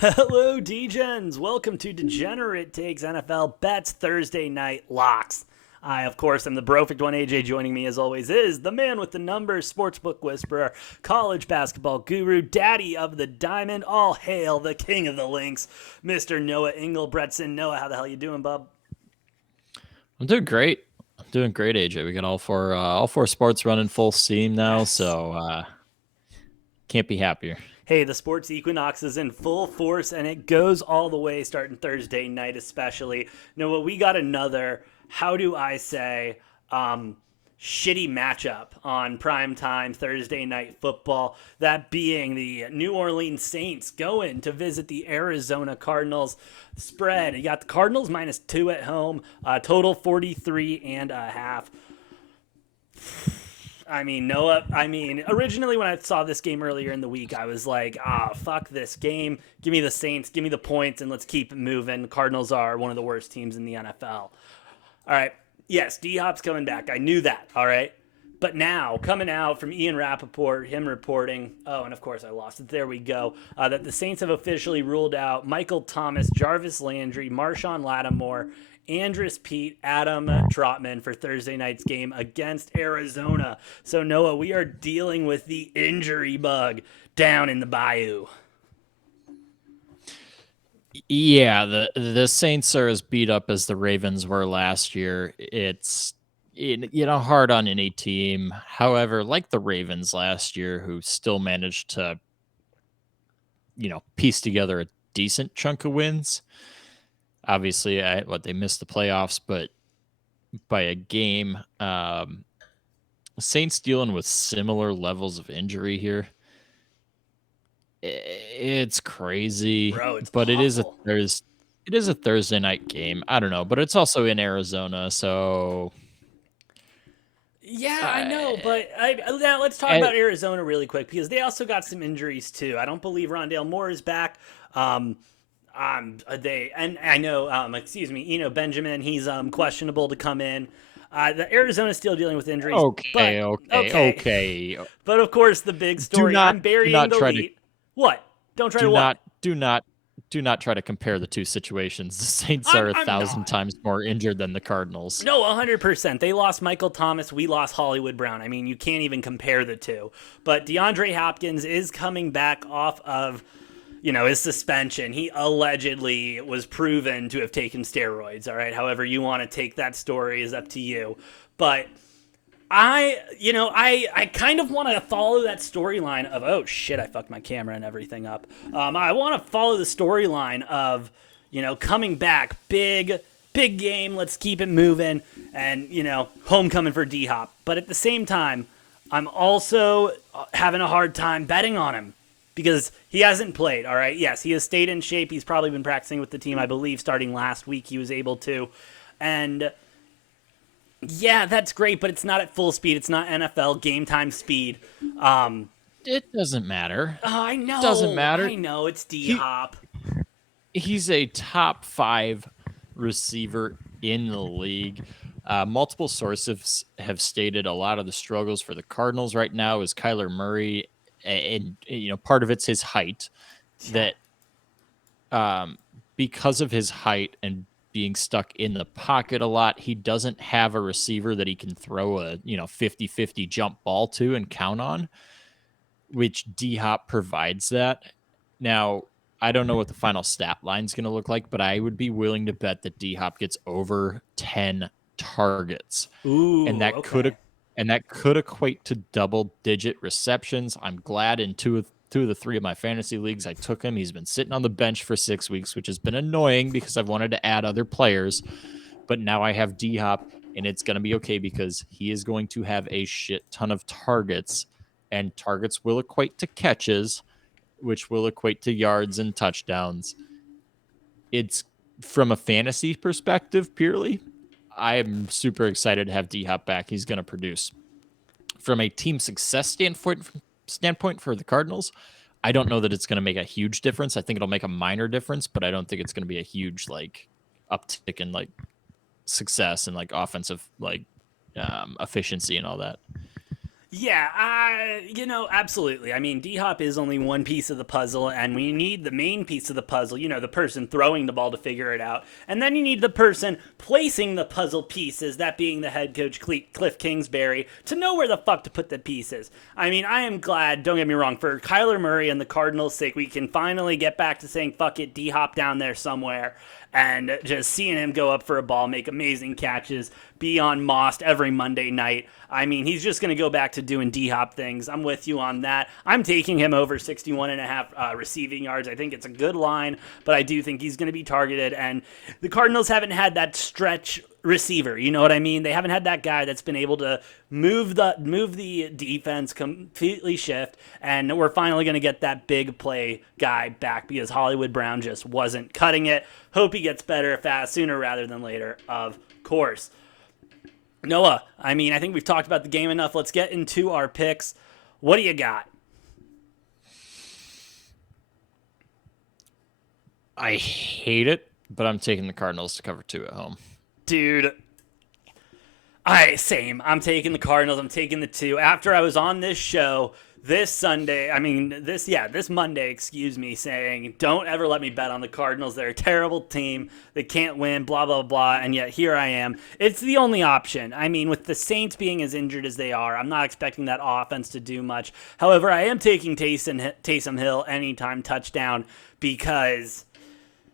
Hello, Degens. Welcome to Degenerate Takes NFL Bets Thursday Night Locks. I, of course, am the Brofect1 AJ. Joining me, as always, is the man with the numbers, sportsbook whisperer, college basketball guru, daddy of the diamond. All hail the king of the links, Mr. Noah Engelbretson. Noah, how the hell you doing, bub? I'm doing great. I'm doing great, AJ. We got all four sports running full steam now, Yes. so can't be happier. Hey, the sports equinox is in full force, and it goes all the way starting Thursday night, especially. Noah, we got another, how do I say, shitty matchup on primetime Thursday night football. That being the New Orleans Saints going to visit the Arizona Cardinals. Spread, you got the Cardinals -2 at home, total 43 and a half. Noah, originally when I saw this game earlier in the week, I was like, fuck this game. Give me the Saints, give me the points, and let's keep it moving. The Cardinals are one of the worst teams in the NFL. All right. Yes, D Hop's coming back. I knew that. All right. But now, coming out from Ian Rappaport, him reporting, oh, and of course I lost it. There we go. That the Saints have officially ruled out Michael Thomas, Jarvis Landry, Marshawn Lattimore, Andrus Pete, Adam Trotman for Thursday night's game against Arizona. So, Noah, we are dealing with the injury bug down in the bayou. Yeah, the Saints are as beat up as the Ravens were last year. It's hard on any team. However, like the Ravens last year, who still managed to piece together a decent chunk of wins. Obviously, they missed the playoffs, but by a game. Saints dealing with similar levels of injury here. It's crazy, Bro, it's but awful. it is a Thursday night game. I don't know, but it's also in Arizona, so Yeah, I know, I, but now let's talk I about Arizona really quick because they also got some injuries too. I don't believe Rondale Moore is back. Um, they and I know, excuse me, Benjamin, he's questionable to come in. The Arizona's still dealing with injuries, but okay, okay, okay. okay. But of course, the big Do story. not I'm do burying not the try to lead. What? Don't try do to what? not do not do not try to compare the two situations. The Saints I'm are a I'm thousand not. times more injured than the Cardinals. No, 100%. They lost Michael Thomas. We lost Hollywood Brown. I mean, you can't even compare the two. But DeAndre Hopkins is coming back off of, his suspension. He allegedly was proven to have taken steroids, all right? However you want to take that story is up to you. But I kind of want to follow that storyline of, oh shit, I fucked my camera and everything up. I want to follow the storyline of, coming back, big game. Let's keep it moving, and homecoming for D Hop. But at the same time, I'm also having a hard time betting on him because he hasn't played. All right, yes, he has stayed in shape. He's probably been practicing with the team. I believe starting last week he was able to, and yeah, that's great, but it's not at full speed. It's not NFL game time speed. It doesn't matter. I Doesn't know, matter. I know, it's D He Hop. he's a top 5 receiver in the league. Multiple sources have stated a lot of the struggles for the Cardinals right now is Kyler Murray, and part of it's his height. Yeah, That um, because of his height and being stuck in the pocket a lot, he doesn't have a receiver that he can throw a 50-50 jump ball to and count on, which D Hop provides that. Now, I don't know what the final stat line is going to look like, but I would be willing to bet that D Hop gets over 10 targets, and ooh, that okay. could equate to double digit receptions. I'm glad in two of the three of my fantasy leagues I took him. He's been sitting on the bench for 6 weeks, which has been annoying because I've wanted to add other players, but now I have D Hop, and it's going to be okay because he is going to have a shit ton of targets, and targets will equate to catches, which will equate to yards and touchdowns. It's from a fantasy perspective purely. I am super excited to have D Hop back. He's going to produce. From a team success standpoint for the Cardinals, I don't know that it's going to make a huge difference. I think it'll make a minor difference, but I don't think it's going to be a huge uptick in success and offensive efficiency and all that. Yeah, absolutely. I mean, D-Hop is only one piece of the puzzle, and we need the main piece of the puzzle, the person throwing the ball to figure it out. And then you need the person placing the puzzle pieces, that being the head coach, Cliff Kingsbury, to know where the fuck to put the pieces. I mean, I am glad, don't get me wrong, for Kyler Murray and the Cardinals' sake, we can finally get back to saying, fuck it, D-Hop down there somewhere. And just seeing him go up for a ball, make amazing catches, be on Most every Monday night. I mean, he's just going to go back to doing D-Hop things. I'm with you on that. I'm taking him over 61 and a half receiving yards. I think it's a good line, but I do think he's going to be targeted. And the Cardinals haven't had that stretch receiver. You know what I mean? They haven't had that guy that's been able to move the defense, completely shift, and we're finally going to get that big play guy back because Hollywood Brown just wasn't cutting it. Hope he gets better fast, sooner rather than later, of course. Noah, I mean, I think we've talked about the game enough. Let's get into our picks. What do you got? I hate it, but I'm taking the Cardinals to cover 2 at home. Dude, same. I'm taking the Cardinals. I'm taking the 2. After I was on this show this Monday, saying, don't ever let me bet on the Cardinals. They're a terrible team. They can't win, blah, blah, blah. And yet here I am. It's the only option. I mean, with the Saints being as injured as they are, I'm not expecting that offense to do much. However, I am taking Taysom Hill anytime touchdown because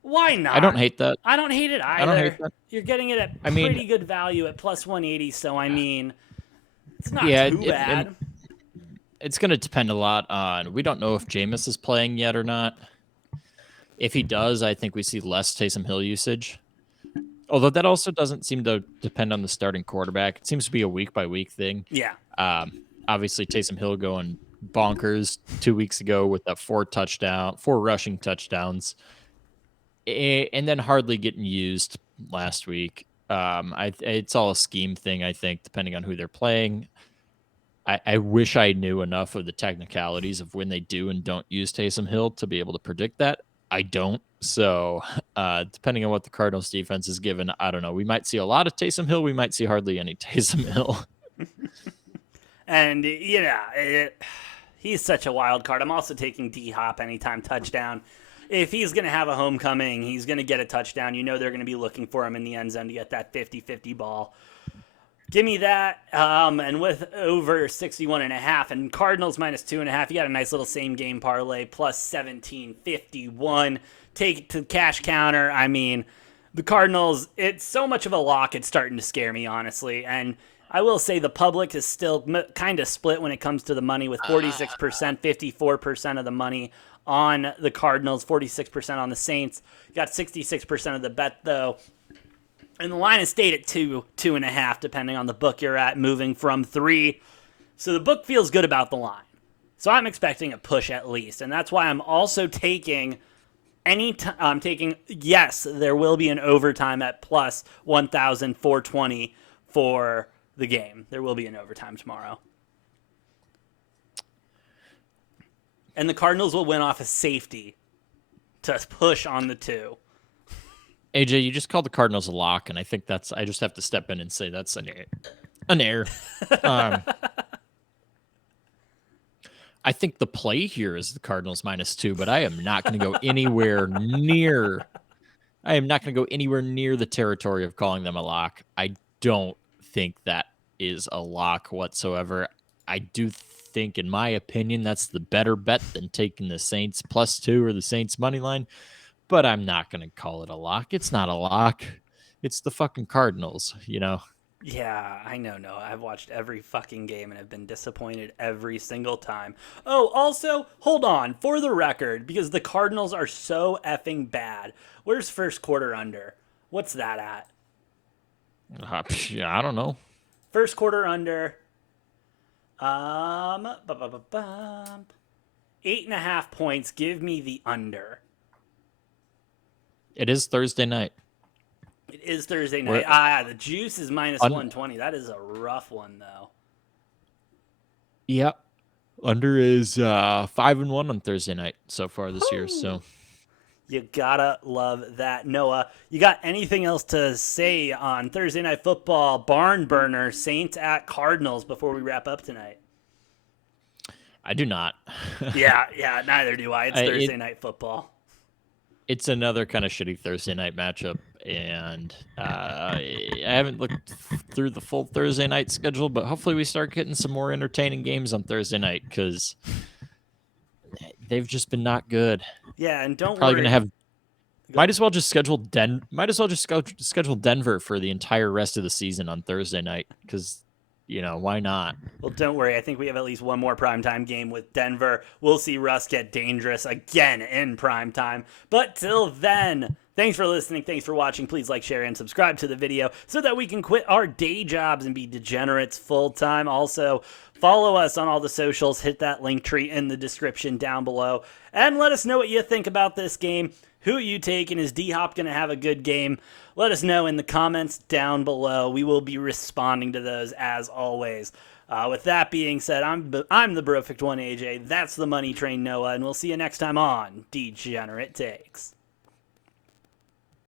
why not? I don't hate that. I don't hate it either. I don't hate that. You're getting it at pretty good value at plus 180. So, I mean, it's not too bad. It's going to depend a lot on, we don't know if Jameis is playing yet or not. If he does, I think we see less Taysom Hill usage. Although that also doesn't seem to depend on the starting quarterback. It seems to be a week-by-week thing. Yeah. Obviously, Taysom Hill going bonkers 2 weeks ago with that 4 rushing touchdowns. And then hardly getting used last week. It's all a scheme thing, I think, depending on who they're playing. I wish I knew enough of the technicalities of when they do and don't use Taysom Hill to be able to predict that. I don't. So depending on what the Cardinals defense is given, I don't know. We might see a lot of Taysom Hill. We might see hardly any Taysom Hill. And, he's such a wild card. I'm also taking D-Hop anytime touchdown. If he's going to have a homecoming, he's going to get a touchdown. They're going to be looking for him in the end zone to get that 50-50 ball. Give me that. And with over 61.5 and Cardinals minus 2.5, you got a nice little same game parlay plus 1751. Take it to the cash counter. I mean, the Cardinals, it's so much of a lock, it's starting to scare me, honestly. And I will say the public is still kind of split when it comes to the money, with 46%, 54% of the money on the Cardinals, 46% on the Saints. You got 66% of the bet, though. And the line has stayed at 2.5, depending on the book you're at, moving from 3. So the book feels good about the line. So I'm expecting a push at least. And that's why I'm also taking yes, there will be an overtime at plus 1,420 for the game. There will be an overtime tomorrow. And the Cardinals will win off a safety to push on the 2. AJ, you just called the Cardinals a lock, and I think I just have to step in and say that's an error. I think the play here is the Cardinals minus 2, but I am not going to go anywhere near. I am not going to go anywhere near the territory of calling them a lock. I don't think that is a lock whatsoever. I do think, in my opinion, that's the better bet than taking the Saints plus 2 or the Saints money line. But I'm not going to call it a lock. It's not a lock. It's the fucking Cardinals, Yeah, I know. No, I've watched every fucking game and have been disappointed every single time. Oh, also, hold on. For the record, because the Cardinals are so effing bad, where's first quarter under? What's that at? Yeah, I don't know. First quarter under. 8.5 points. Give me the under. It is Thursday night. It is Thursday night. The juice is minus 120. That is a rough one, though. Yep. Under is 5-1 on Thursday night so far this year. So you gotta love that. Noah, you got anything else to say on Thursday Night Football, barn burner, Saints at Cardinals before we wrap up tonight? I do not. Yeah, neither do I. It's Thursday night football. It's another kind of shitty Thursday night matchup, and I haven't looked through the full Thursday night schedule, but hopefully we start getting some more entertaining games on Thursday night because they've just been not good. Yeah, and don't Probably worry. gonna have. Might as well just schedule schedule Denver for the entire rest of the season on Thursday night because why not? Well, don't worry. I think we have at least one more primetime game with Denver. We'll see Russ get dangerous again in primetime. But till then, thanks for listening. Thanks for watching. Please like, share, and subscribe to the video so that we can quit our day jobs and be degenerates full time. Also, follow us on all the socials. Hit that link tree in the description down below. And let us know what you think about this game. Who are you taking? Is D-Hop going to have a good game? Let us know in the comments down below. We will be responding to those as always. With that being said, I'm the Brofect1 AJ. That's the Money Train Noah, and we'll see you next time on Degenerate Takes.